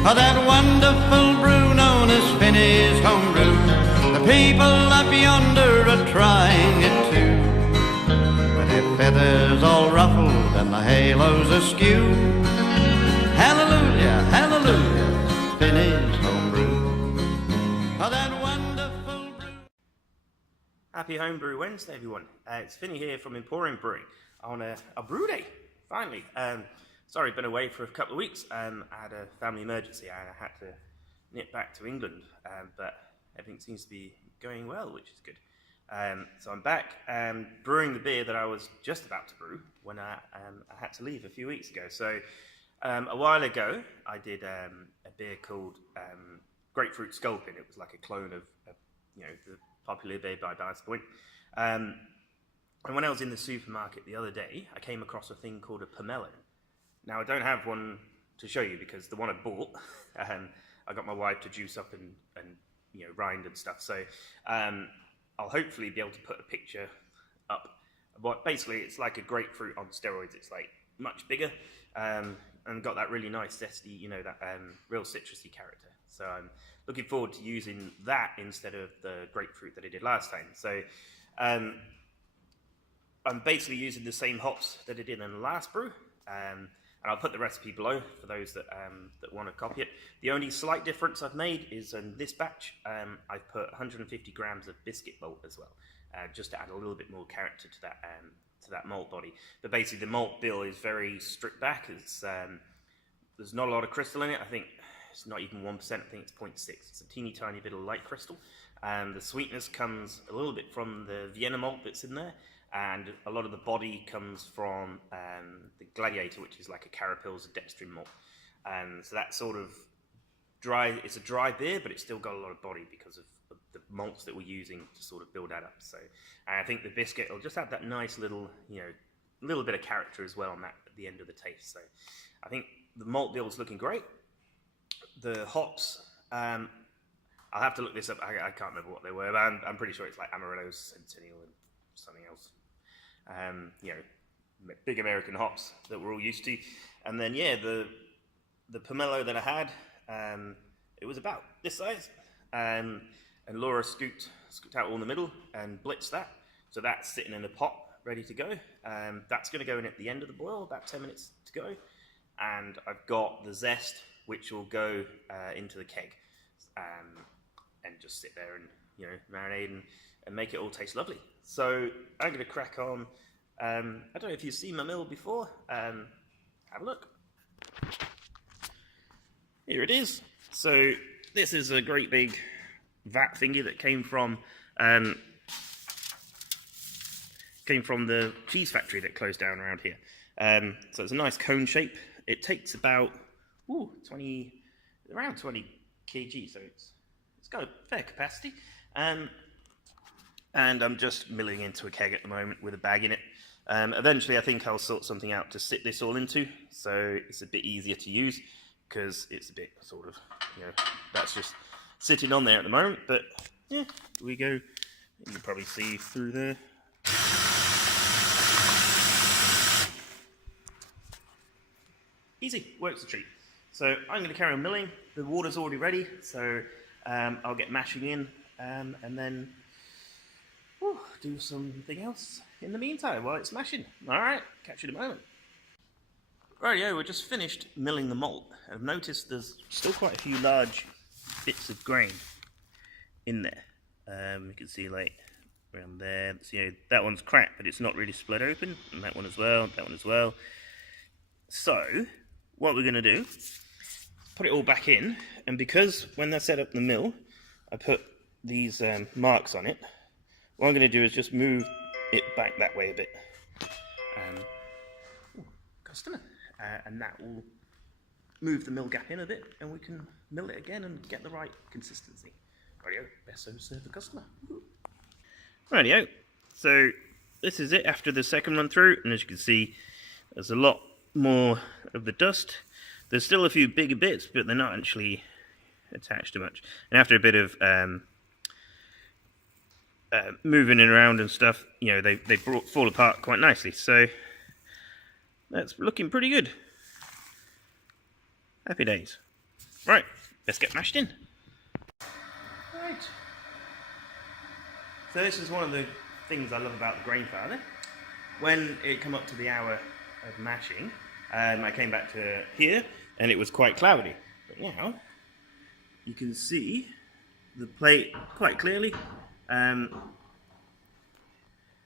of that wonderful brew known as Finney's homebrew. The people up yonder are trying it too, with their feathers all ruffled and the halos askew. Hallelujah, hallelujah, Finney's homebrew, of that wonderful brew. Happy Homebrew Wednesday, everyone. It's Finney here from Emporium Brewing on a brew day, finally. Sorry, been away for a couple of weeks. I had a family emergency and I had to nip back to England, but everything seems to be going well, which is good. So I'm back brewing the beer that I was just about to brew when I had to leave a few weeks ago. So a while ago, I did a beer called Grapefruit Sculpin. It was like a clone of the popular beer by Ballast Point. And when I was in the supermarket the other day, I came across a thing called a Pomello. Now, I don't have one to show you because the one I bought, I got my wife to juice up and rind and stuff. So I'll hopefully be able to put a picture up. But basically, it's like a grapefruit on steroids. It's like much bigger and got that really nice zesty, that real citrusy character. So I'm looking forward to using that instead of the grapefruit that I did last time. So I'm basically using the same hops that I did in the last brew. And I'll put the recipe below for those that want to copy it. The only slight difference I've made is in this batch, I've put 150 grams of biscuit malt as well, just to add a little bit more character to that malt body. But basically, the malt bill is very stripped back. It's there's not a lot of crystal in it. I think it's not even 1%. I think it's 0.6. It's a teeny tiny bit of light crystal. The sweetness comes a little bit from the Vienna malt that's in there. And a lot of the body comes from the Gladiator, which is like a Carapils dextrin malt. So that sort of dry, it's a dry beer, but it's still got a lot of body because of the malts that we're using to sort of build that up. So and I think the biscuit will just have that nice little, little bit of character as well on that at the end of the taste. So I think the malt bill is looking great. The hops, I'll have to look this up. I can't remember what they were, but I'm pretty sure it's like Amarillo, Centennial, and something else. Big American hops that we're all used to. And then, the Pomello that I had, it was about this size. And Laura scooped out all in the middle and blitzed that. So that's sitting in a pot, ready to go. That's going to go in at the end of the boil, about 10 minutes to go. And I've got the zest, which will go into the keg and just sit there and, marinate and make it all taste lovely. So I'm going to crack on. I don't know if you've seen my mill before. Have a look. Here it is. So this is a great big vat thingy that came from the cheese factory that closed down around here. So it's a nice cone shape. It takes about around 20 kg, so it's got a fair capacity. And I'm just milling into a keg at the moment with a bag in it. Eventually, I think I'll sort something out to sit this all into, so it's a bit easier to use, because it's a bit sort of, that's just sitting on there at the moment. But yeah, here we go. You can probably see through there. Easy, works a treat. So I'm going to carry on milling. The water's already ready, so I'll get mashing in, and then do something else in the meantime while it's mashing. Alright, catch you in a moment. Rightio, we're just finished milling the malt. I've noticed there's still quite a few large bits of grain in there. You can see like around there. So, that one's cracked, but it's not really split open. And that one as well, that one as well. So, what we're going to do, put it all back in. And because when I set up the mill, I put these marks on it, what I'm going to do is just move it back that way a bit. Customer. And that will move the mill gap in a bit, and we can mill it again and get the right consistency. Rightio, best so serve the customer. Rightio, so this is it after the second run through, and as you can see, there's a lot more of the dust. There's still a few bigger bits, but they're not actually attached to much. And after a bit of moving it around and stuff, they fall apart quite nicely. So that's looking pretty good. Happy days. Right, let's get mashed in. Right. So this is one of the things I love about the grain father. When it come up to the hour of mashing, I came back to here and it was quite cloudy. But now you can see the plate quite clearly.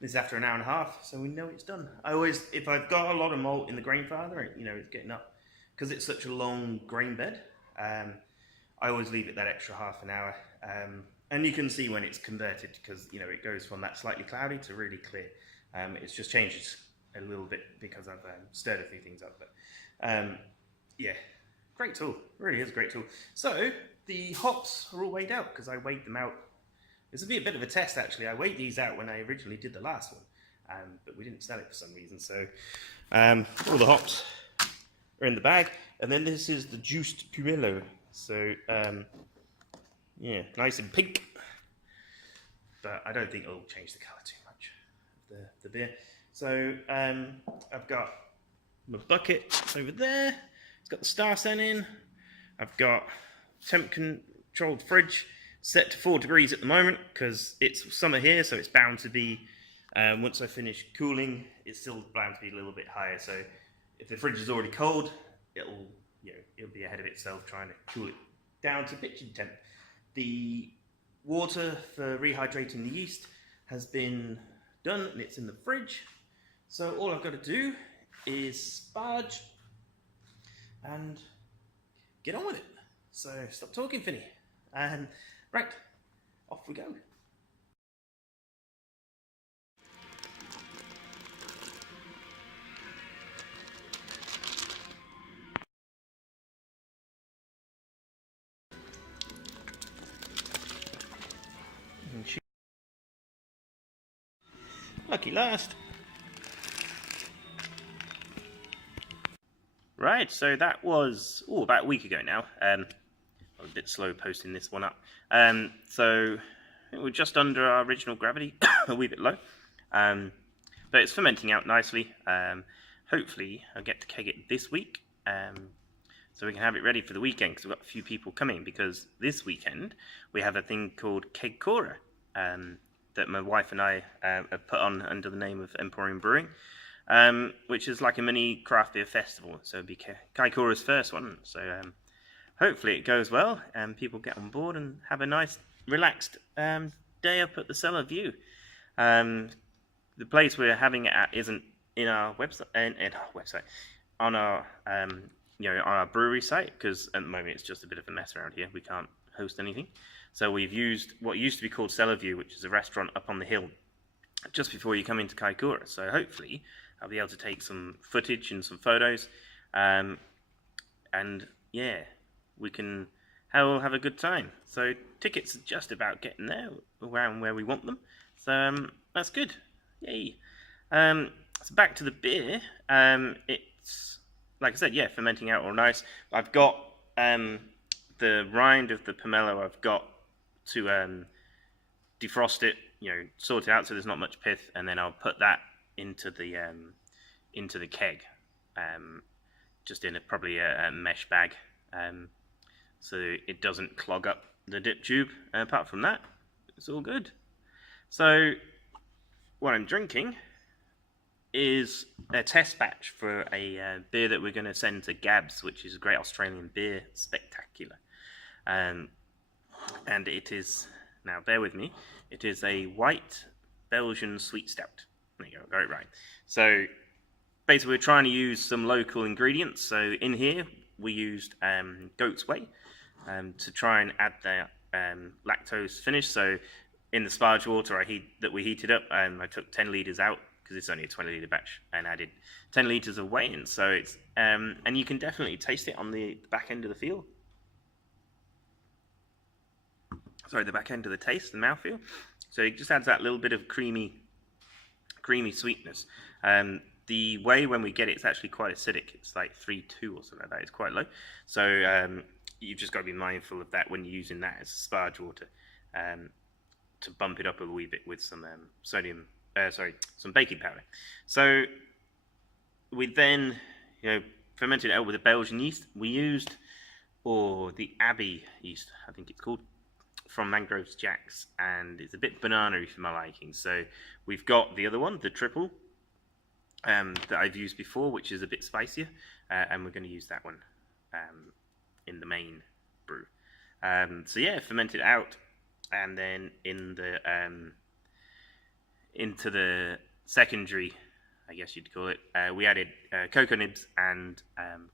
This is after an hour and a half, so we know it's done. I always, if I've got a lot of malt in the grain father, you know, it's getting up, because it's such a long grain bed, I always leave it that extra half an hour. And you can see when it's converted, because, you know, it goes from that slightly cloudy to really clear. It's just changes a little bit because I've stirred a few things up. But yeah, great tool. Really is a great tool. So the hops are all weighed out because I weighed them out. This will be a bit of a test actually. I weighed these out when I originally did the last one, but we didn't sell it for some reason. So all the hops are in the bag, and then this is the juiced Pomello. So yeah, nice and pink, but I don't think it'll change the colour too much of the beer. So I've got my bucket over there. It's got the star sen in. I've got temp controlled fridge set to 4 degrees at the moment because it's summer here, so it's bound to be, once I finish cooling, it's still bound to be a little bit higher. So if the fridge is already cold, it'll be ahead of itself trying to cool it down to pitching temp. The water for rehydrating the yeast has been done and it's in the fridge. So all I've got to do is sparge and get on with it. So stop talking, Finny. And right, off we go. Lucky last. Right, so that was about a week ago now. I'm a bit slow posting this one up. So we're just under our original gravity, a wee bit low. But it's fermenting out nicely. Hopefully I'll get to keg it this week. So we can have it ready for the weekend, because we've got a few people coming, because this weekend we have a thing called Keg Cora that my wife and I have put on under the name of Emporium Brewing, which is like a mini craft beer festival. So it'll be Kai Cora's first one. So hopefully it goes well and people get on board and have a nice relaxed day up at the cellar view. The place we're having it at isn't in our website, on our on our brewery site, because at the moment it's just a bit of a mess around here. We can't host anything, so we've used what used to be called Cellar View, which is a restaurant up on the hill just before you come into Kaikoura. So hopefully I'll be able to take some footage and some photos, and yeah, we can have a good time. So tickets are just about getting there, around where we want them. So that's good. Yay. So back to the beer. It's, like I said, yeah, fermenting out all nice. I've got the rind of the pomelo. I've got to defrost it, sort it out so there's not much pith, and then I'll put that into the keg, just in probably a mesh bag, so it doesn't clog up the dip tube. Apart from that, it's all good. So what I'm drinking is a test batch for a beer that we're going to send to Gabs, which is a great Australian beer spectacular. And it is, now bear with me, it is a white Belgian sweet stout. There you go, got it right. So basically we're trying to use some local ingredients. So in here we used goat's whey to try and add the lactose finish. So in the sparge water that we heated up, I took 10 litres out, because it's only a 20 litre batch, and added 10 litres of whey in. So it's, and you can definitely taste it on the back end of the feel. Sorry, the back end of the taste, the mouthfeel. So it just adds that little bit of creamy sweetness. The whey, when we get it, it's actually quite acidic. It's like 3.2 or something like that. It's quite low. So you've just got to be mindful of that when you're using that as sparge water, to bump it up a wee bit with some some baking powder. So we then, fermented it out with a Belgian yeast. We used or the Abbey Yeast, I think it's called, from Mangroves Jacks, and it's a bit banana-y for my liking. So we've got the other one, the triple, that I've used before, which is a bit spicier, and we're going to use that one in the main brew. So yeah, ferment it out, and then in the into the secondary, I guess you'd call it, we added cocoa nibs and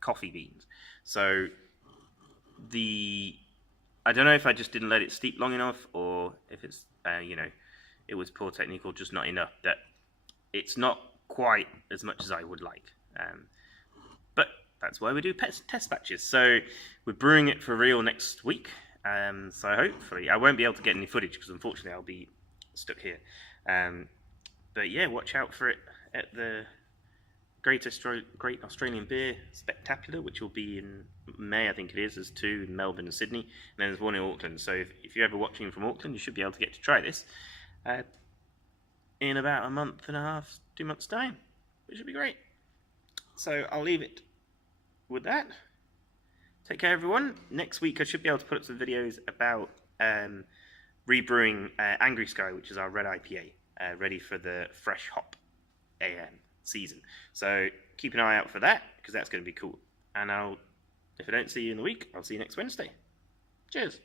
coffee beans. So I don't know if I just didn't let it steep long enough, or if it's it was poor technique or just not enough. That it's not quite as much as I would like. But that's why we do test batches. So we're brewing it for real next week. So hopefully I won't be able to get any footage because unfortunately I'll be stuck here. But yeah, watch out for it at the Great Australian Beer Spectacular, which will be in May, I think it is. There's 2 in Melbourne and Sydney, and then there's 1 in Auckland. So if you're ever watching from Auckland, you should be able to get to try this in about a month and a half, 2 months' time, which should be great. So I'll leave it with that. Take care, everyone. Next week I should be able to put up some videos about rebrewing Angry Sky, which is our red IPA, ready for the fresh hop season. So keep an eye out for that, because that's going to be cool. And if I don't see you in the week, I'll see you next Wednesday. Cheers.